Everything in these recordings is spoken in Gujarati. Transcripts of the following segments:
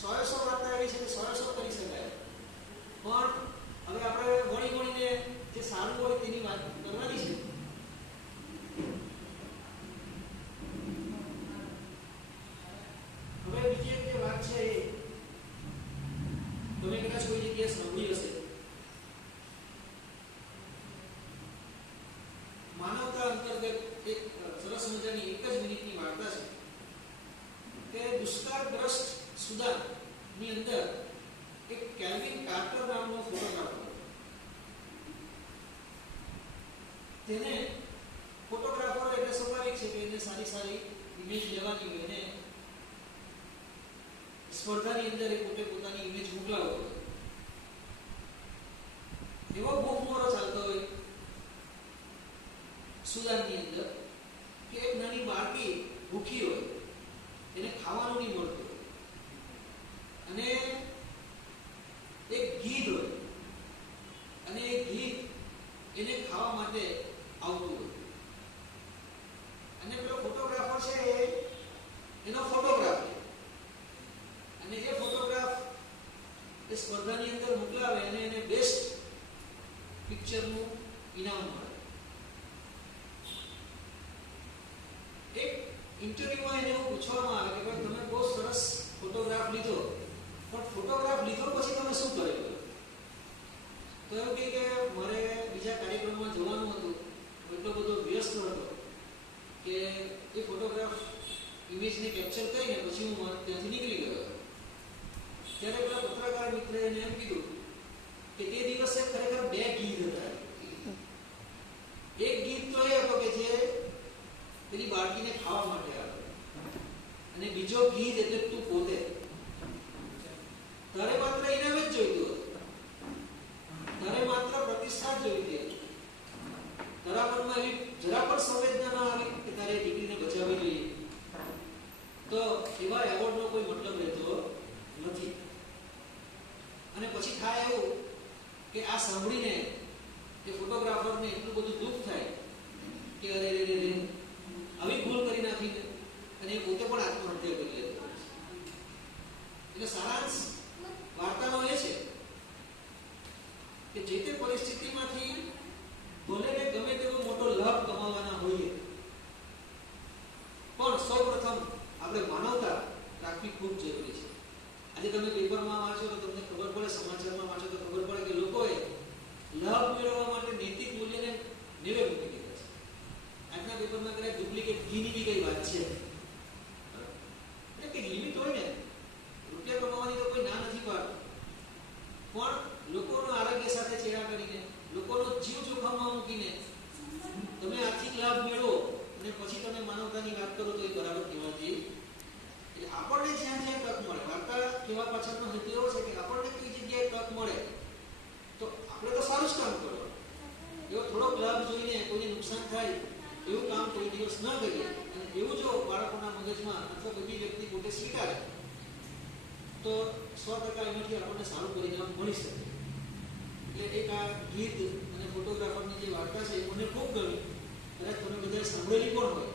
સોએ સો એવી છે કે સોએ કરી શકાય. પણ હવે આપણે વણી વણીને જે સારું હોય તેની વાત કરવાની છે. હવે બીજી એક વાત છે એ, તમે કદાચ કોઈ જગ્યાએ સાંભળી હશે. માનવતા અંતર્ગત એક સરસ મજાની એક જ મિનિટની વાર્તા છે. કે દુષ્કાળગ્રસ્ત સુદાનની અંદર એક કેલ્વિન કાર્ટર નામનો ફોટોગ્રાફર તેને ફોટોગ્રાફર એટલે સ્વાભાવિક છે કે એને સારી સારી ઇમેજ લેવાની હોય એને સ્પર્ધાની અંદર એ પોતે પોતાની ઇમેજ મોકલાવો. એવો ભૂખમરો ચાલતો હોય સુદાનની અંદર કે એક નાની બાળકી ભૂખી હોય, એને ખાવાનું નહીં મળતું હોય. અને એક ગીધ હોય અને એ ગીધ એને ખાવા માટે આવતું હોય અને પેલો ફોટોગ્રાફર છે એ એનો ફોટોગ્રાફ લે. અને એ ફોટોગ્રાફ સ્પર્ધાની અંદર મોકલાવે અને એને બેસ્ટ પિક્ચરનું ઇનામ મળે. એક ઇન્ટરવ્યુમાં એને એવું પૂછવામાં આવે કે ભાઈ, તમે બહુ સરસ ફોટોગ્રાફ લીધો. પણ ફોટોગ્રાફ લીધો પછી તમે શું કરેલું તો એવું કે, મારે બીજા કાર્યક્રમમાં જવાનું હતું. એટલો બધો વ્યસ્ત હતો કે એ ફોટોગ્રાફ ઇમેજને કેપ્ચર કરીને પછી હું ત્યાંથી નીકળી ગયો ત્યારે પેલા પત્રકાર મિત્રએ એમ કીધું કે તે દિવસે ખરેખર બે ગીત હતા એક ગીત તો એ હતો કે જે પેલી બાળકીને ખાવા માટે આવે અને બીજો ગીત એટલે તું પોતે તારે માત્ર ઇનામ જ જોઈતું હતું તારે માત્ર પ્રતિષ્ઠા જ જોઈતી હતી તારા મનમાં એવી જરા પણ સંવેદના ના આવી કે તારે દીકરીને બચાવવી જોઈએ તો એવા એવોર્ડનો કોઈ મતલબ રહેતો નથી અને પછી થાય એવું કે આ સાંભળીને એ ફોટોગ્રાફરને એટલું બધું દુઃખ થાય કે અરે રે રે રે આવી ભૂલ કરી નાખીને અને એ પોતે પણ આત્મહત્યા કરી લેતો હોય છે. એટલે સારાંશ વાર્તાનો એ છે કે જે તે પરિસ્થિતિમાંથી ભલે ને ગમે તેવો મોટો લાભ કમાવાના હોઈએ પણ સૌપ્રથમ આપણે માનવતા રાખવી ખૂબ જરૂરી છે આજે તમે પેપરમાં વાંચો તો તમને ખબર પડે સમાચારમાં વાંચો તો ખબર પડે કે લોકોએ લાભ મેળવવા માટે નૈતિક મૂલ્યને નેવે મૂકી દીધા છે આજના પેપરમાં કદાચ ડુપ્લિકેટ ઘીની બી કઈ વાત છે એટલે કે લિમિટ હોય ને રૂપિયા કમાવાની તો કોઈ ના નથી પાડતું પણ લોકોનું આરોગ્ય સાથે ચેડા કરીને લોકોનો જોખમમાં મૂકીને તમે આર્થિક લાભ મેળવો અને પછી તમે માનવતાની વાત કરો તો એ બરાબર કહેવાતી આપણને જ્યાં જ્યાં તક મળે, વાર્તા કહેવા પાછળનો હેતુ એવો છે કે આપણને કઈ જગ્યાએ તક મળે, તો આપણે તો સારું જ કામ કરો એવો થોડોક લાભ જોઈને કોઈને નુકસાન થાય, એવું કામ કોઈ દિવસ ન કરીએ. અને એવું જો બાળકોના મગજમાં અથવા બધી વ્યક્તિ પોતે સ્વીકારે, તો સો ટકા એમાંથી આપણને સારું પરિણામ મળી શકે. એક આ ગીત અને ફોટોગ્રાફરની જે વાર્તા છે, મને ખૂબ ગમી. કદાચ તમે બધા સાંભળેલી પણ હોય.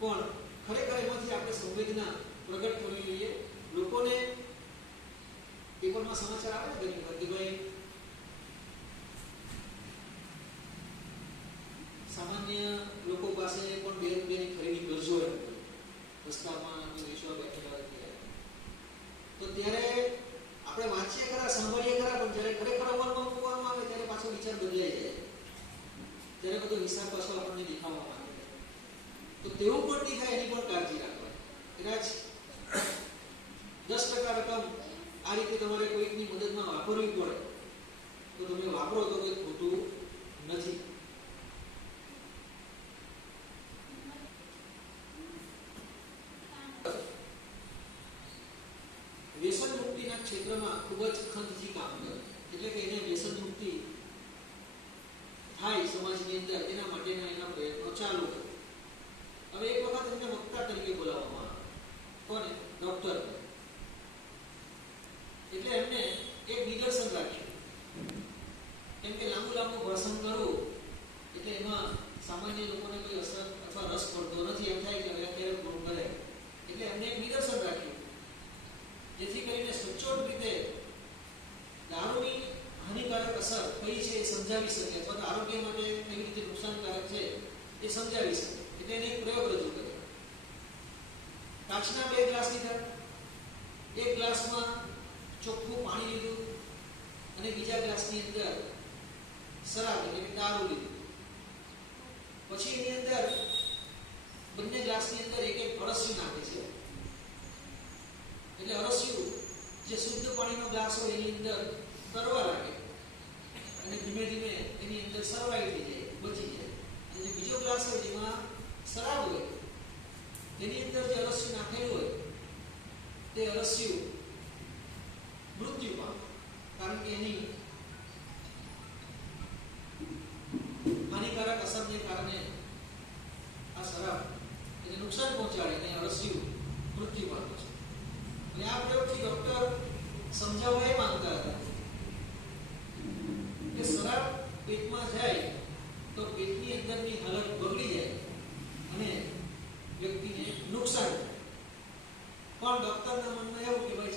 પણ ખરેખર એમાંથી આપણે સંવેદના પ્રગટ કરવી જોઈએ લોકોને પેપરમાં સમાચાર આવે ને ઘણી ભાઈ, સામાન્ય લોકો પાસે પણ બે રૂપિયાની ખરીદી કરજો રસ્તામાં તો ત્યારે આપણે વાંચીએ ખરા, સાંભળીએ ખરા પણ જ્યારે ખરેખર અમલમાં મૂકવાનું આવે ત્યારે બદલાઈ જાય ત્યારે બધો હિસાબ પાછો આપણને દેખાવામાં આવે તો તેવું પણ દેખાય એની પણ કાળજી રાખવાની દસ ટકા રકમ આ રીતે તમારે કોઈકની મદદમાં વાપરવી પડે તો તમે વાપરો તો કંઈ ખોટું નથી વ્યસન મુક્તિના ક્ષેત્રમાં ખૂબ જ ખંતથી કામ કરે એટલે કે એને વ્યસન મુક્તિ થાય સમાજની અંદર એના માટેના એના પ્રયત્નો ચાલુ કરે હવે એક વખત એમને વક્તા તરીકે બોલાવવામાં કોને? ડોક્ટર એટલે એમને એક નિદર્શન રાખ્યું. કેમ કે લાંબુ લાંબુ ભાષણ કરવું, એટલે એમાં સામાન્ય લોકોને કોઈ અસર અથવા રસ પડતો નથી, એમ થાય કે હવે અત્યારે પૂરું કરે. એટલે એમને એક નિદર્શન રાખ્યું. જેથી કરીને સચોટ રીતે દારૂની હાનિકારક અસર કઈ છે એ સમજાવી શકે અથવા આરોગ્ય માટે કેવી રીતે નુકસાનકારક છે એ સમજાવી શકે. એટલે એને એક પ્રયોગ રજૂ કાચના બે ગ્લાસ લીધા. એક ગ્લાસમાં ચોખ્ખું પાણી લીધું અને બીજા ગ્લાસની અંદર શરાબ એટલે કે દારૂ લીધું. પછી એની અંદર બંને ગ્લાસની અંદર એક એક અરસ્યું નાખે છે. એટલે અરસ્યું જે શુદ્ધ પાણીનો ગ્લાસ હોય એની અંદર તરવા લાગે અને ધીમે ધીમે એની અંદર સરવાઈ થઈ જાય, બચી જાય. અને જે બીજો ગ્લાસ હોય જેમાં શરાબ હોય તેની અંદર જે અળસિયું નાખેલું હોય, તે અળસિયું મૃત્યુ પામે કારણ કે એની હાનિકારક અસરને કારણે આ શરાબ એને નુકસાન પહોંચાડે અને અળસિયું મૃત્યુ પામે છે. અને આ પ્રયોગથી ડોક્ટર સમજાવવા એ માંગતા હતા કે શરાબ પેટમાં જાય તો પેટની અંદરની હાલત બગડી જાય અને વ્યક્તિને નુકસાન થાય પણ ડોક્ટરના મનમાં એવું કે ભાઈ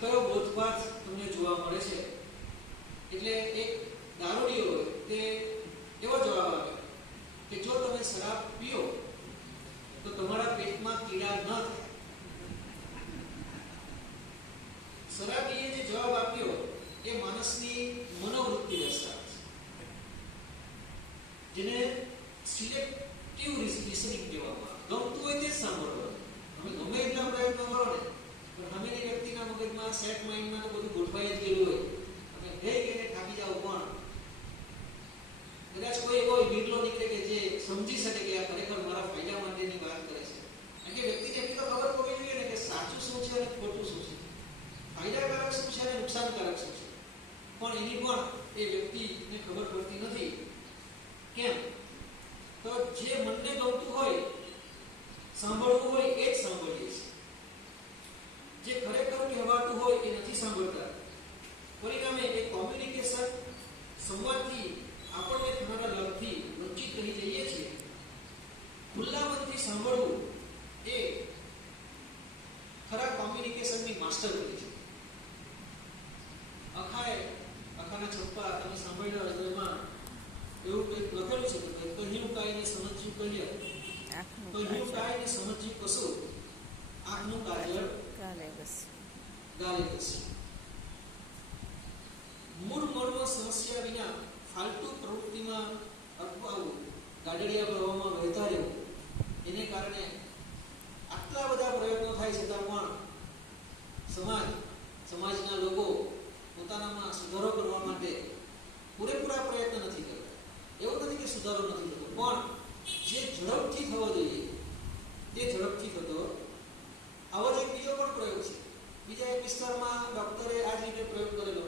કયો બોધપાઠ તમને જોવા મળે છે? એટલે એક દારૂડિયો હોય, તે એવો જવાબ આપે કે, જો તમે શરાબ પીઓ, તો તમારા પેટમાં કીડા ન થાય શરાબીએ જે જવાબ આપ્યો એ માણસની મનોવૃત્તિ દર્શાવે છે જેને સિલેક્ટિવ લિસનિંગ કહેવામાં ગમતું હોય તે સાંભળવાનું. તમે ગમે એટલા પ્રયત્નો કરો ને, પણ સામેની વ્યક્તિના મગજમાં સેટ માઇન્ડમાં તો બધું ગોઠવાઈ જ ગયેલું હોય. તમે ગઈ ગઈને થાકી જાઓ પણ કદાચ કોઈ એવો વિરલો નીકળે કે જે સમજી શકે કે આ ખરેખર મારા ફાયદા માટેની વાત કરે છે. કારણ કે વ્યક્તિને એટલી તો ખબર પડવી જોઈએ ને કે સાચું શું છે અને ખોટું શું છે. ફાયદાકારક શું છે અને નુકસાનકારક શું છે? પણ એની પણ એ વ્યક્તિને ખબર પડતી નથી. કેમ? તો જે મનને ગમતું હોય, સાંભળવું હોય, એ જ સાંભળીએ છીએ. જે ખરેખર કહેવાતું હોય, એ નથી સાંભળતા. પરિણામે એ કોમ્યુનિકેશન સંવાદથી આપણને થનારા લાભથી વંચિત રહી જઈએ છીએ ખુલ્લા મનથી સાંભળવું એ ખરા કોમ્યુનિકેશનની માસ્ટરી છે અખાએ અખાના છપ્પા તમે સાંભળ્યા હોય તો એમાં એવું કંઈક લખેલું છે કે ભાઈ કહ્યું કાંઈને સમજ્યું કહીએ આંખનું કાય ને સમજી કશું આંખનું કાજળ કાલે બસ ગાલે બસ મૂળ મર્મ સમસ્યા વિના ફાલતુ પ્રવૃત્તિમાં અટવાવું ગાડડિયા પ્રવાહમાં વહેતા રહેવું એને કારણે આટલા બધા પ્રયત્નો થાય છતાં પણ સમાજ સમાજના લોકો પોતાનામાં સુધારો કરવા માટે પૂરેપૂરા પ્રયત્ન નથી કરતા એવું નથી કે સુધારો નથી થતો પણ જે ઝડપથી થવો જોઈએ તે ઝડપથી થતો આવો જ એક બીજો પણ પ્રયોગ છે. બીજા એક વિસ્તારમાં ડોક્ટરે આ જ રીતે પ્રયોગ કરેલો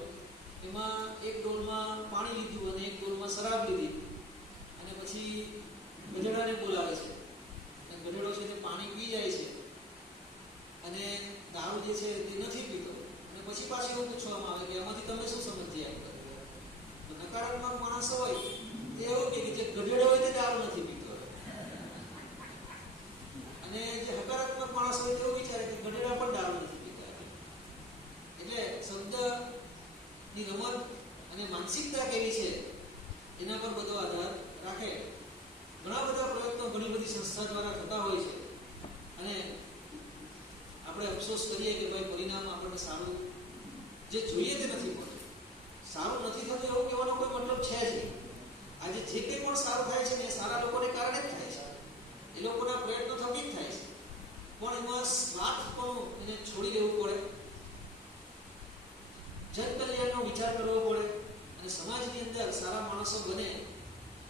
એમાં એક ડોલમાં પાણી લીધું અને એક ડોલમાં શરાબ લીધી અને પછી ગધેડાને બોલાવે છે અને ગધેડો છે તે પાણી પી જાય છે અને દારૂ જે છે તે નથી પીતો અને પછી પાછી એવું પૂછવામાં આવે કે એમાંથી તમે શું સમજ્યા એમ કરીને. તો નકારાત્મક માણસ હોય તે એવું કે જે ગધેડો હોય તે દારૂ નથી પીતો અને જે હકારાત્મક માણસ હોય તેવું વિચારે કે ગધેડા પણ દારૂ નથી પીતા એટલે શબ્દની રમત અને માનસિકતા કેવી છે એના પર બધો આધાર રાખે ઘણા બધા પ્રયત્નો ઘણી બધી સંસ્થા દ્વારા થતા હોય છે અને આપણે અફસોસ કરીએ કે ભાઈ પરિણામ આપણને સારું જે જોઈએ તે નથી મળતું. સારું નથી થતું એવું કહેવાનો કોઈ મતલબ છે જ નહીં. આજે જે કંઈ પણ સારું થાય છે ને સારા લોકોને કારણે જ થાય છે. એ લોકોના પ્રયત્નો થકી જ થાય છે. પણ એમાં સ્વાર્થપણું એને છોડી દેવું પડે. જનકલ્યાણનો વિચાર કરવો પડે અને સમાજની અંદર સારા માણસો બને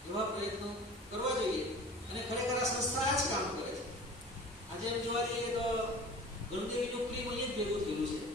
એવા પ્રયત્નો કરવા જોઈએ. અને ખરેખર આ સંસ્થા આ જ કામ કરે છે. આજે એમ જોવા જઈએ તો ગણદેવીનું પ્રેમ અહીંયા જ ભેગું થયેલું છે.